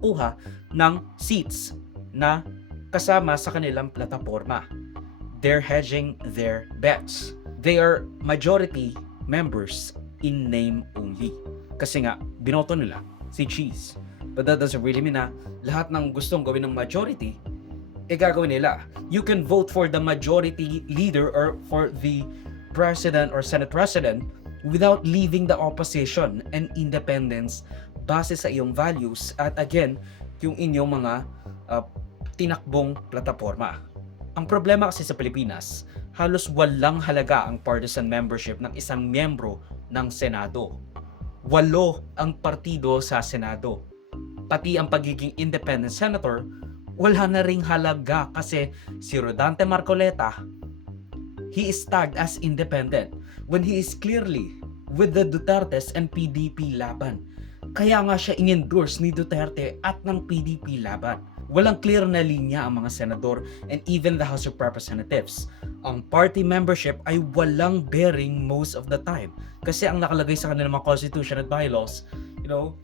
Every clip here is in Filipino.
kuha ng seats na kasama sa kanilang plataforma. They're hedging their bets. They are majority members in name only. Kasi nga, binoto nila si Cheese. But that doesn't really mean na lahat ng gustong gawin ng majority, gagawin nila. You can vote for the majority leader or for the president or senate president without leaving the opposition and independence base sa iyong values at again, yung inyong mga uh, tinakbong plataforma. Ang problema kasi sa Pilipinas, halos walang halaga ang partisan membership ng isang miyembro ng Senado. 8 ang partido sa Senado. Pati ang pagiging independent senator, wala na ring halaga kasi si Rodante Marcoleta, he is tagged as independent when he is clearly with the Dutertes and PDP laban. Kaya nga siya in-endorse ni Duterte at ng PDP laban. Walang clear na linya ang mga senador and even the House of Representatives. Ang party membership ay walang bearing most of the time. Kasi ang nakalagay sa kanilang mga constitution at bylaws,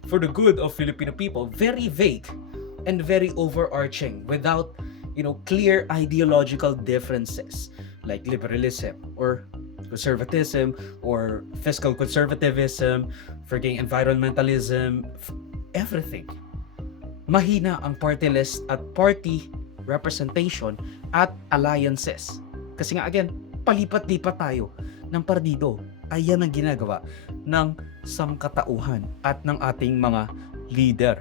for the good of Filipino people, very vague and very overarching without, clear ideological differences like liberalism or conservatism or fiscal conservatism, freaking environmentalism, everything. Mahina ang party list at party representation at alliances. Kasi nga again, palipat-lipat tayo ng partido. Ayan ang ginagawa ng sangkatauhan at ng ating mga leader.